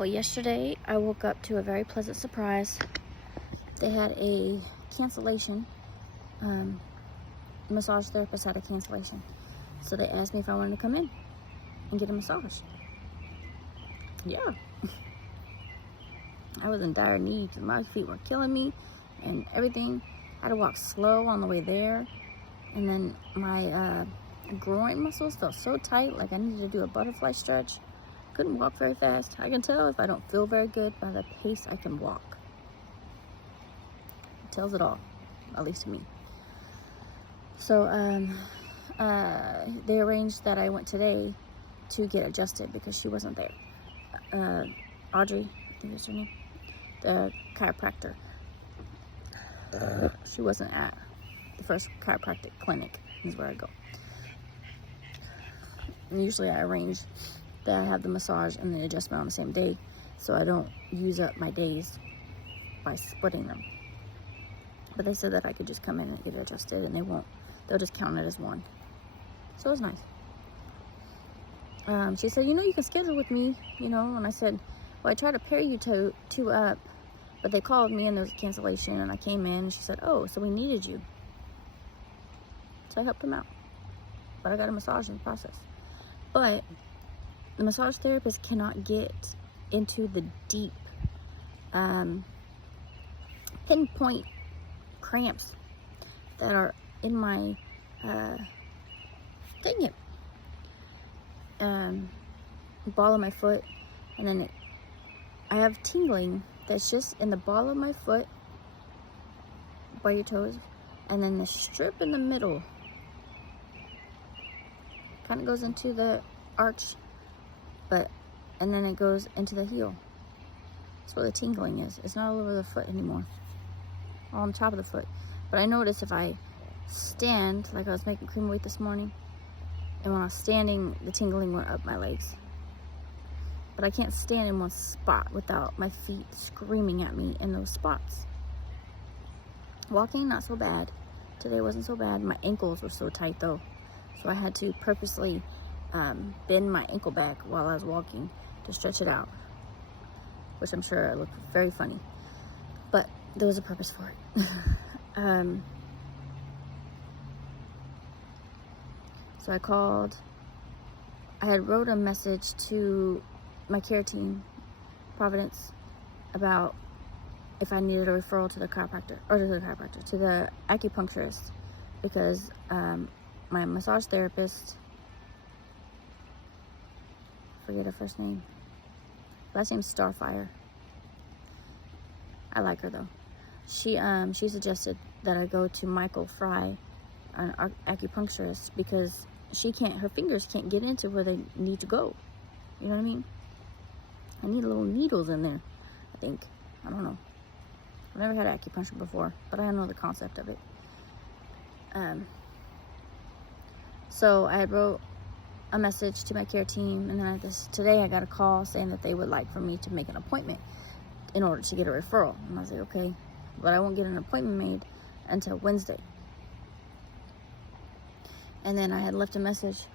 Well, yesterday I woke up to a very pleasant surprise. They had a cancellation. Massage therapist had a cancellation. So they asked me if I wanted to come in and get a massage. Yeah. I was in dire need. My feet were killing me and everything. I had to walk slow on the way there. And then my groin muscles felt so tight, like I needed to do a butterfly stretch. Couldn't walk very fast. I can tell if I don't feel very good by the pace I can walk. It tells it all, at least to me. So they arranged that I went today to get adjusted because she wasn't there. Audrey, I think is her name, the chiropractor. She wasn't at the first chiropractic clinic, is where I go. And usually I arrange that I have the massage and the adjustment on the same day, so I don't use up my days by splitting them. But they said that I could just come in and get it adjusted, and they'll just count it as one. So it was nice. She said, you can schedule with me, and I said, well, I tried to pair you two up, but they called me and there was a cancellation, and I came in and she said, oh, so we needed you. So I helped them out, but I got a massage in the process. But the massage therapist cannot get into the deep pinpoint cramps that are in my ball of my foot, and then I have tingling that's just in the ball of my foot by your toes, and then the strip in the middle kind of goes into the arch, and then it goes into the heel. That's where the tingling is. It's not all over the foot anymore, all on top of the foot. But I noticed if I stand, like I was making cream weight this morning, and when I was standing, the tingling went up my legs. But I can't stand in one spot without my feet screaming at me in those spots. Walking, not so bad. Today wasn't so bad. My ankles were so tight though, so I had to purposely bend my ankle back while I was walking to stretch it out, which I'm sure looked very funny, but there was a purpose for it. So I called. I had wrote a message to my care team, Providence, about if I needed a referral to the to the acupuncturist, because my massage therapist, forget her first name, last name's Starfire. I like her though. She suggested that I go to Michael Fry, an acupuncturist, because her fingers can't get into where they need to go. You know what I mean? I need little needles in there, I think. I don't know. I've never had acupuncture before, but I know the concept of it. So I had wrote a message to my care team, and then today I got a call saying that they would like for me to make an appointment in order to get a referral. And I was like, okay, but I won't get an appointment made until Wednesday. And then I had left a message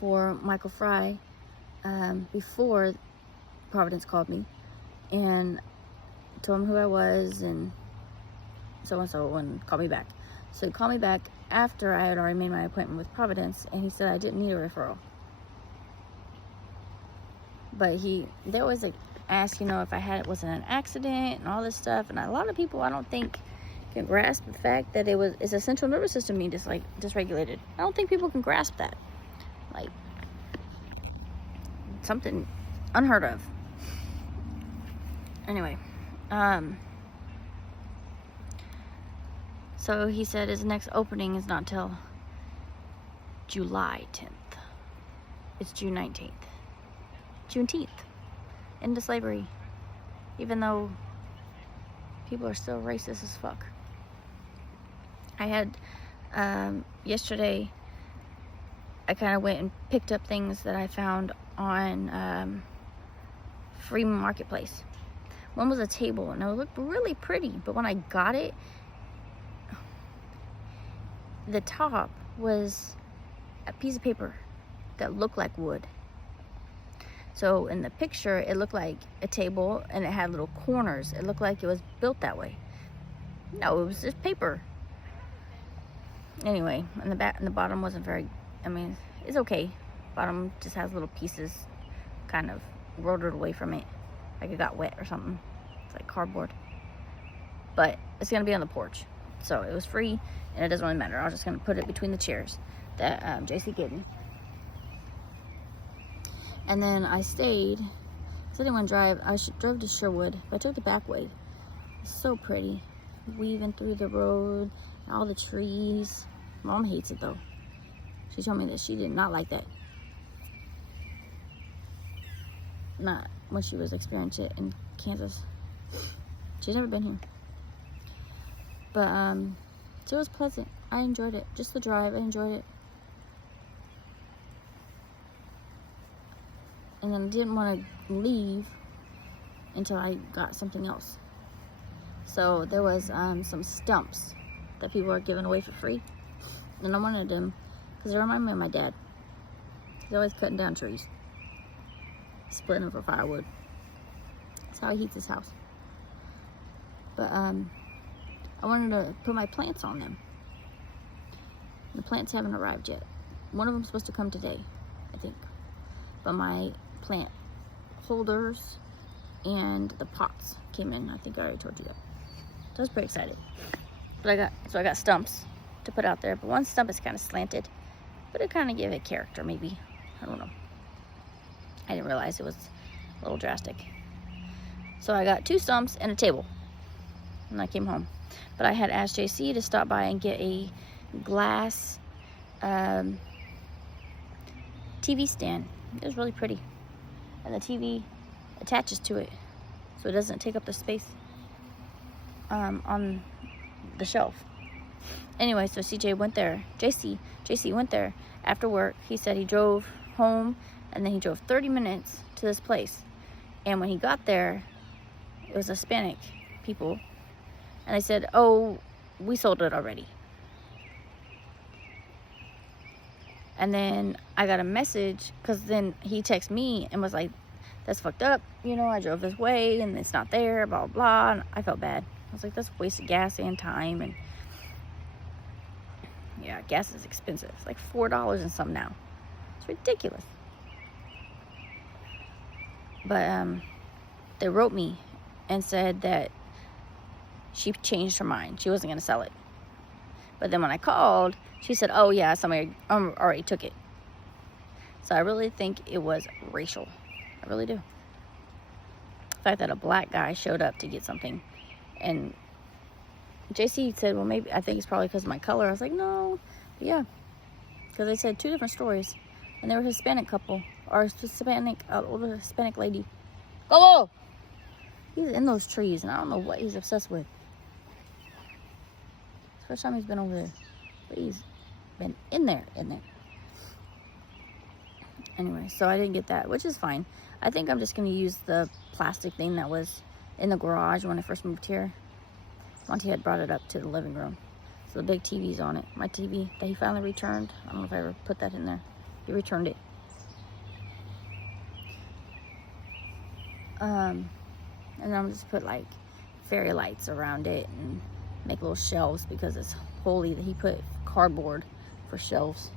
for Michael Fry before Providence called me, and told him who I was and so and called me back. So he called me back after I had already made my appointment with Providence, and he said I didn't need a referral. But they always ask, if it wasn't an accident and all this stuff, and a lot of people I don't think can grasp the fact that it's a central nervous system being dysregulated. I don't think people can grasp that. Like, something unheard of. Anyway, so he said his next opening is not till July 10th. It's June 19th. Juneteenth. Into slavery. Even though people are still racist as fuck. I had, yesterday, I kind of went and picked up things that I found on Free Marketplace. One was a table, and it looked really pretty, but when I got it, the top was a piece of paper that looked like wood. So in the picture, it looked like a table and it had little corners. It looked like it was built that way. No, it was just paper. Anyway, and the back and the bottom wasn't very, I mean, it's okay. Bottom just has little pieces kind of rotted away from it, like it got wet or something. It's like cardboard. But it's gonna be on the porch, so it was free, and it doesn't really matter. I was just gonna put it between the chairs that JC gave me. And then I stayed. So I didn't want to drive. I drove to Sherwood, but I took the back way. It's so pretty, weaving through the road and all the trees. Mom hates it though. She told me that she did not like that. Not when she was experiencing it in Kansas. She's never been here. But so it was pleasant. I enjoyed it. Just the drive, I enjoyed it. And then I didn't want to leave until I got something else. So there was some stumps that people are giving away for free. And I wanted them because they remind me of my dad. He's always cutting down trees, splitting them for firewood. That's how he heats his house. But I wanted to put my plants on them. The plants haven't arrived yet. One of them's supposed to come today, I think. But my plant holders and the pots came in. I think I already told you that. So I was pretty excited. But I got stumps to put out there. But one stump is kind of slanted, but it kind of gave it character, maybe. I don't know. I didn't realize it was a little drastic. So I got 2 stumps and a table, and I came home. But I had asked JC to stop by and get a glass TV stand. It was really pretty, and the TV attaches to it, so it doesn't take up the space on the shelf. Anyway, so JC went there after work. He said he drove home, and then he drove 30 minutes to this place. And when he got there, it was Hispanic people, and they said, "Oh, we sold it already." And then I got a message, because then he texted me and was like, "That's fucked up. You know, I drove this way and it's not there, blah, blah, blah." And I felt bad. I was like, that's a waste of gas and time. And yeah, gas is expensive. It's like $4 and something now. It's ridiculous. But they wrote me and said that she changed her mind. She wasn't going to sell it. But then when I called, she said, "Oh yeah, somebody already took it." So I really think it was racial. I really do. The fact that a black guy showed up to get something, and JC said, "Well, maybe I think it's probably because of my color." I was like, "No, but yeah," because they said 2 different stories, and they were a Hispanic couple, or older Hispanic lady. Go! He's in those trees, and I don't know what he's obsessed with. First time he's been over there, but he's been in there. Anyway, so I didn't get that, which is fine. I think I'm just going to use the plastic thing that was in the garage when I first moved here. Monty had brought it up to the living room. So the big TV's on it. My TV that he finally returned. I don't know if I ever put that in there. He returned it. And then I'm just put like fairy lights around it and make little shelves, because it's holy that he put cardboard for shelves.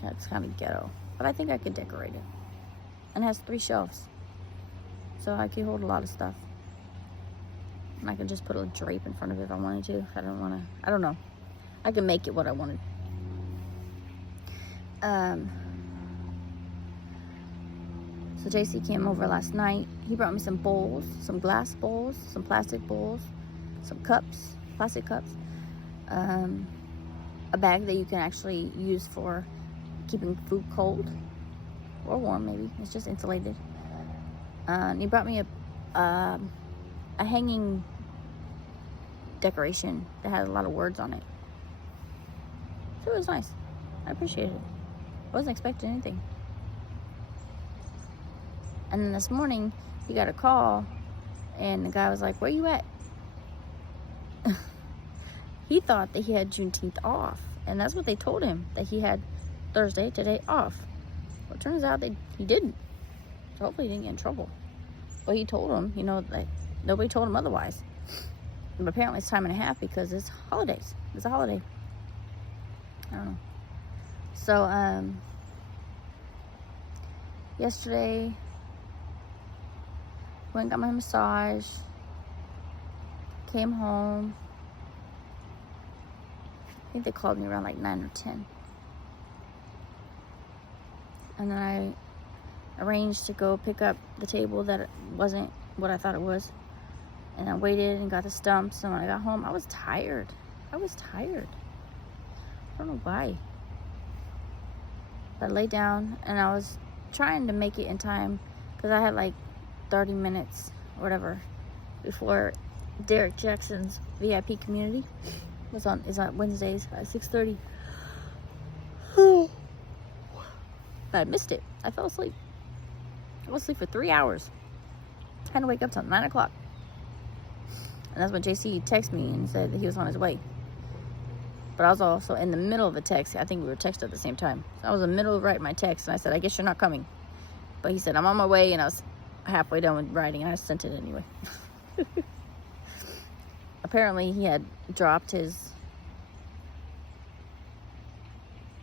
So it's kind of ghetto, but I think I could decorate it. And it has 3 shelves, so I could hold a lot of stuff. And I could just put a drape in front of it if I wanted to. If I don't want to, I don't know. I can make it what I wanted. So JC came over last night. He brought me some bowls, some glass bowls, some plastic bowls, some cups, plastic cups, a bag that you can actually use for keeping food cold or warm, maybe. It's just insulated. And he brought me a hanging decoration that had a lot of words on it. So it was nice. I appreciated it. I wasn't expecting anything. And then this morning, he got a call, and the guy was like, "Where you at?" He thought that he had Juneteenth off, and that's what they told him, that he had Thursday, today off. Well, it turns out that he didn't. So hopefully he didn't get in trouble. But he told him, you know, that nobody told him otherwise. But apparently it's time and a half because it's holidays. It's a holiday. I don't know. So, yesterday, went and got my massage. Came home. I think they called me around like 9 or 10. And then I arranged to go pick up the table that wasn't what I thought it was. And I waited and got the stumps. And when I got home, I was tired. I don't know why. But I laid down and I was trying to make it in time because I had like 30 minutes or whatever before Derek Jackson's VIP community is on Wednesdays at 6:30. But I missed it. I fell asleep. I was asleep for 3 hours. I had to wake up till 9 o'clock. And that's when JC texted me and said that he was on his way. But I was also in the middle of a text. I think we were texting at the same time. So I was in the middle of writing my text, and I said, I guess you're not coming. But he said, I'm on my way, and I was halfway done with writing, and I sent it anyway. Apparently, he had dropped his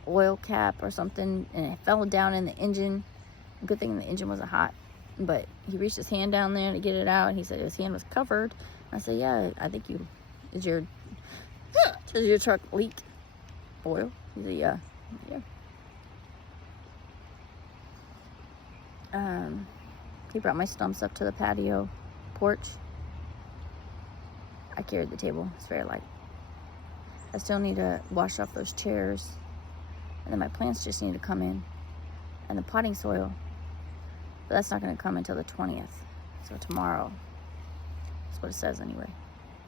oil cap or something, and it fell down in the engine. Good thing the engine wasn't hot. But he reached his hand down there to get it out, and he said his hand was covered. I said, yeah, I think does your truck leak oil? He said, yeah. He brought my stumps up to the patio porch. I carried the table. It's very light. I still need to wash off those chairs. And then my plants just need to come in. And the potting soil. But that's not going to come until the 20th. So tomorrow. That's what it says anyway.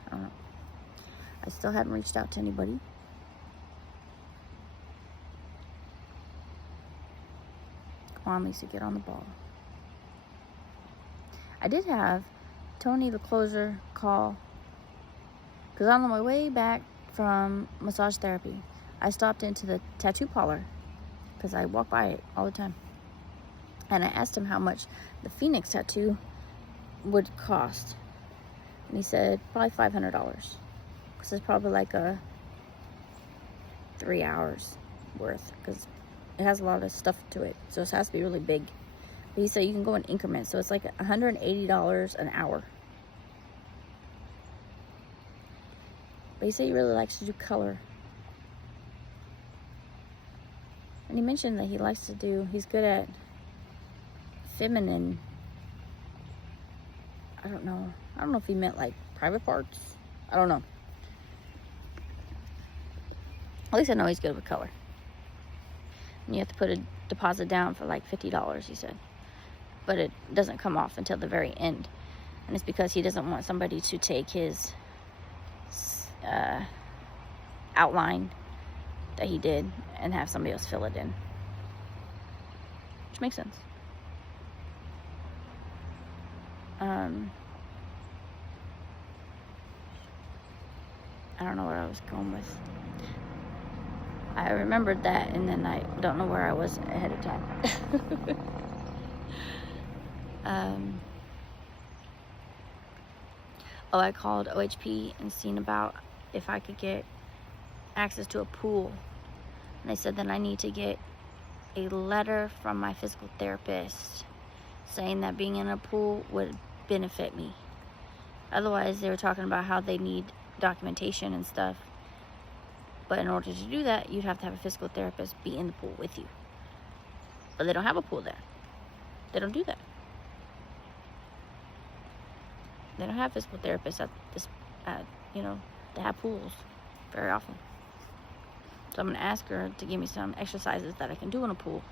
I don't know. I still haven't reached out to anybody. Come on, Lisa, get on the ball. I did have Tony, the closer, call. Because on my way back from massage therapy, I stopped into the tattoo parlor. Because I walk by it all the time. And I asked him how much the Phoenix tattoo would cost. And he said probably $500. Because it's probably like a 3 hours worth. Because it has a lot of stuff to it. So it has to be really big. But he said you can go in increments. So it's like $180 an hour. But he said he really likes to do color. And he mentioned that he likes to do, he's good at feminine. I don't know if he meant like private parts. I don't know. At least I know he's good with color. And you have to put a deposit down for like $50, he said. But it doesn't come off until the very end. And it's because he doesn't want somebody to take his outline that he did and have somebody else fill it in. Which makes sense. I don't know where I was going with. I remembered that, and then I don't know where I was ahead of time. I called OHP and seen about if I could get access to a pool. And they said that I need to get a letter from my physical therapist saying that being in a pool would benefit me. Otherwise, they were talking about how they need documentation and stuff. But in order to do that, you'd have to have a physical therapist be in the pool with you. But they don't have a pool there. They don't do that. They don't have physical therapists at this, they have pools very often. So I'm going to ask her to give me some exercises that I can do in a pool.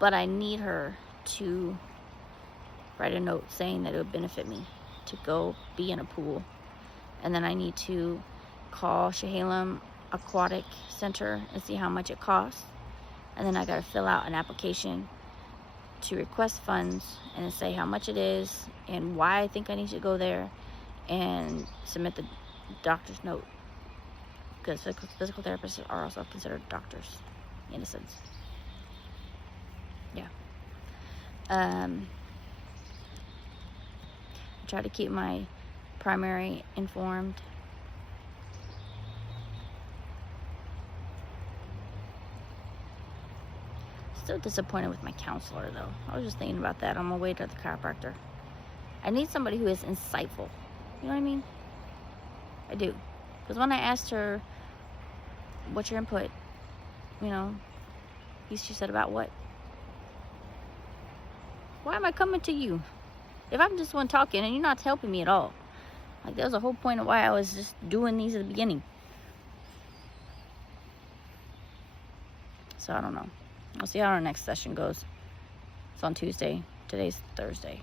But I need her to write a note saying that it would benefit me to go be in a pool. And then I need to call Chehalem Aquatic Center and see how much it costs. And then I got to fill out an application to request funds and say how much it is and why I think I need to go there, and submit the doctor's note, because physical therapists are also considered doctors in a sense. Yeah. I try to keep my primary informed. Still disappointed with my counselor, though. I was just thinking about that on my way to the chiropractor. I need somebody who is insightful. You know what I mean? I do. Because when I asked her, what's your input? You know, she said, about what? Why am I coming to you? If I'm just one talking and you're not helping me at all. Like, that was the whole point of why I was just doing these at the beginning. So, I don't know. We'll see how our next session goes. It's on Tuesday. Today's Thursday.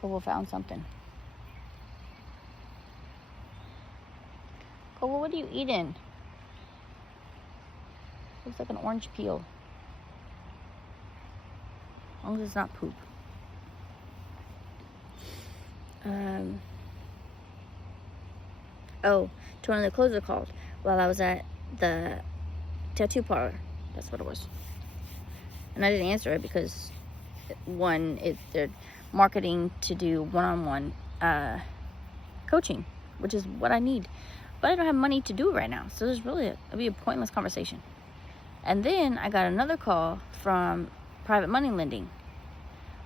Koval found something. Koval, what are you eating? Looks like an orange peel. As long as it's not poop. Oh, to one of the closer called while I was at the tattoo parlor. That's what it was. And I didn't answer it because, one, they're marketing to do one-on-one coaching, which is what I need. But I don't have money to do it right now. So it'd be a pointless conversation. And then I got another call from Private Money Lending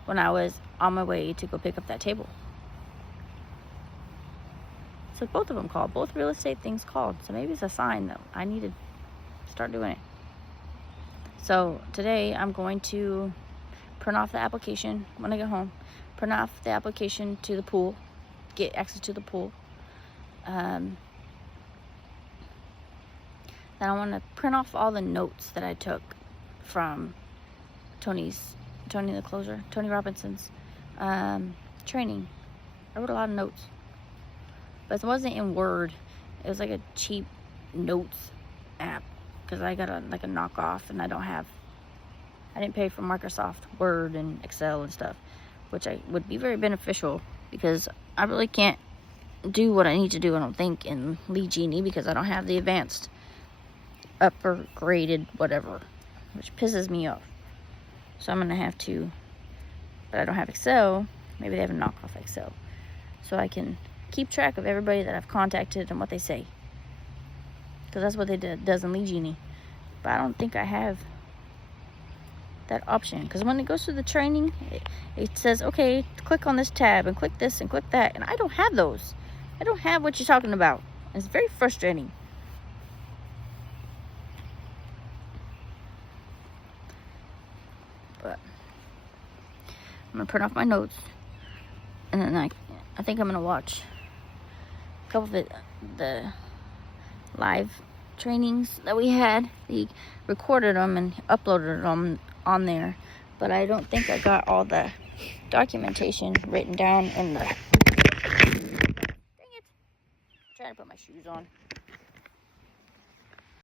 when I was on my way to go pick up that table. So both of them called. Both real estate things called. So maybe it's a sign that I need to start doing it. So today I'm going to print off the application when I get home. Print off the application to the pool. Get access to the pool. Then I want to print off all the notes that I took from Tony Robinson's training. I wrote a lot of notes. But it wasn't in Word. It was like a cheap notes app. Because I got a knockoff and I didn't pay for Microsoft Word and Excel and stuff. Which would be very beneficial. Because I really can't do what I need to do, I don't think, in Lee Genie. Because I don't have the advanced, upper graded whatever. Which pisses me off. So I'm going to have to, but I don't have Excel. Maybe they have a knockoff Excel. So I can keep track of everybody that I've contacted and what they say. Because that's what they does in Lee Genie. But I don't think I have that option. Because when it goes through the training, it says, okay, click on this tab and click this and click that. And I don't have those. I don't have what you're talking about. It's very frustrating. But I'm going to print off my notes. And then I think I'm going to watch a couple of the live trainings that we had. We recorded them and uploaded them on there. But I don't think I got all the documentation written down in the... Dang it. I'm trying to put my shoes on.